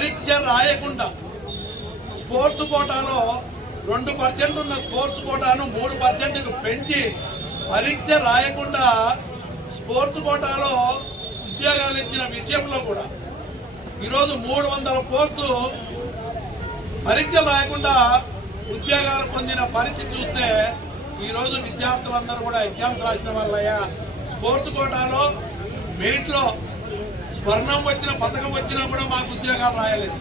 పరీక్ష రాయకుండా స్పోర్ట్స్ కోటాలో 2% ఉన్న స్పోర్ట్స్ కోటాను 3%కు పెంచి పరీక్ష రాయకుండా స్పోర్ట్స్ కోటాలో ఉద్యోగాలు ఇచ్చిన విషయంలో కూడా ఈరోజు 300 పోస్టులు పరీక్ష రాయకుండా ఉద్యోగాలు పొందిన పరిస్థితి చూస్తే ఈరోజు విద్యార్థులందరూ కూడా ఎగ్జామ్స్ రాసిన వాళ్ళయ్యా స్పోర్ట్స్ కోటాలో మెరిట్లో స్వర్ణం వచ్చిన పథకం వచ్చినా కూడా మాకు ఉద్యోగాలు రాయలేదు.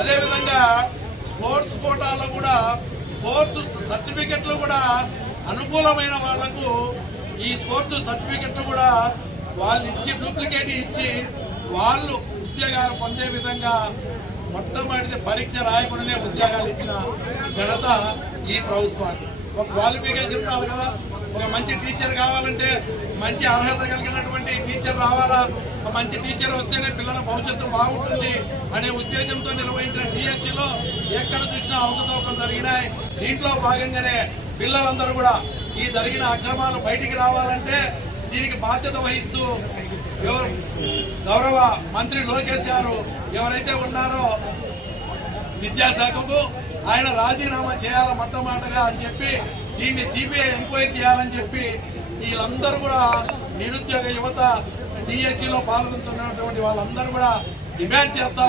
అదేవిధంగా స్పోర్ట్స్ కోటాలో కూడా స్పోర్ట్స్ సర్టిఫికెట్లు కూడా అనుకూలమైన వాళ్లకు ఈ స్పోర్ట్స్ సర్టిఫికెట్లు కూడా వాళ్ళు ఇచ్చి డూప్లికేట్ ఇచ్చి వాళ్ళు ఉద్యోగాలు పొందే విధంగా మొట్టమొదటి పరీక్ష రాయకుండానే ఉద్యోగాలు ఇచ్చిన ఘనత ఈ ప్రభుత్వానికి. ఒక క్వాలిఫికేషన్ ఉండాలి కదా, ఒక మంచి టీచర్ కావాలంటే మంచి అర్హత కలిగినటువంటి టీచర్ రావాలా, ఒక మంచి టీచర్ వస్తేనే పిల్లల భవిష్యత్తు బాగుంటుంది అనే ఉద్దేశంతో నిర్వహించిన డిఎస్సిలో ఎక్కడ చూసినా అవకతవకలు జరిగినాయి. దీంట్లో భాగంగానే పిల్లలందరూ కూడా ఈ జరిగిన అక్రమాలు బయటికి రావాలంటే దీనికి బాధ్యత వహిస్తూ గౌరవ మంత్రి లోకేష్ గారు ఎవరైతే ఉన్నారో విద్యాశాఖకు ఆయన రాజీనామా చేయాల మొట్టమొదటగా అని చెప్పి దీన్ని సిబిఐ ఎంక్వైరీ చేయాలని చెప్పి వీళ్ళందరూ కూడా నిరుద్యోగ యువత డిఎస్సిలో పాల్గొంటున్నటువంటి వాళ్ళందరూ కూడా డిమాండ్ చేస్తూ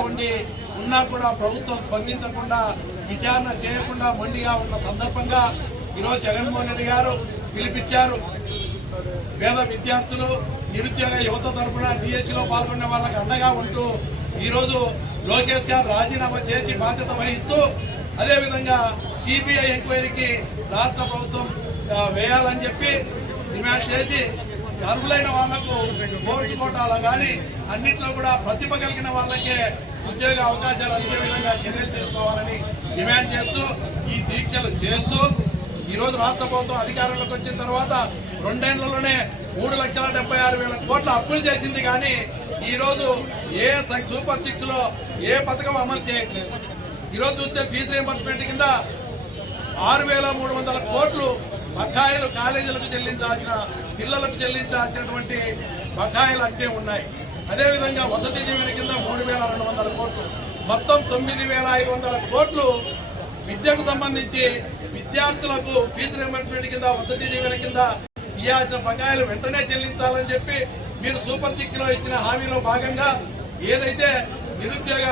ఉన్నా కూడా ప్రభుత్వం స్పందించకుండా విచారణ చేయకుండా మొండిగా ఉన్న సందర్భంగా ఈరోజు జగన్మోహన్ రెడ్డి గారు పిలిపించారు. పేద విద్యార్థులు నిరుద్యోగ యువత తరఫున డిఎస్సిలో పాల్గొనే వాళ్ళకి అండగా ఉంటూ ఈరోజు లోకేష్ గారు రాజీనామా చేసి బాధ్యత వహిస్తూ అదేవిధంగా సిబిఐ ఎంక్వైరీకి రాష్ట్ర ప్రభుత్వం వేయాలని చెప్పి డిమాండ్ చేసి అర్హులైన వాళ్లకు స్పోర్ట్స్ కోటాలో కానీ అన్నింటిలో కూడా ప్రతిభ కలిగిన వాళ్ళకే ఉద్యోగ అవకాశాలు అందే విధంగా చర్యలు తీసుకోవాలని డిమాండ్ చేస్తూ ఈ దీక్షలు చేస్తూ ఈరోజు రాష్ట్ర ప్రభుత్వం అధికారంలోకి వచ్చిన తర్వాత 2 ఏళ్లలోనే 3,76,000 కోట్ల అప్పులు చేసింది. కానీ ఈరోజు ఏ సూపర్ 6లో ఏ పథకం అమలు చేయట్లేదు. ఈరోజు చూస్తే ఫీజు రీయింబర్స్మెంట్ కింద 6,300 కోట్లు బకాయిలు కాలేజీలకు చెల్లించాల్సిన పిల్లలకు చెల్లించాల్సినటువంటి బకాయిలు అంటే ఉన్నాయి. అదేవిధంగా వసతి దీవెన కింద 3,200 కోట్లు, మొత్తం 9,500 కోట్లు విద్యకు సంబంధించి విద్యార్థులకు ఫీజు రీయింబర్స్మెంట్ కింద వసతి దీవెన కింద ఇవ్వాల్సిన బకాయిలు వెంటనే చెల్లించాలని చెప్పి మీరు సూపర్ 6లో ఇచ్చిన హామీలో భాగంగా ఏదైతే నిరుద్యోగ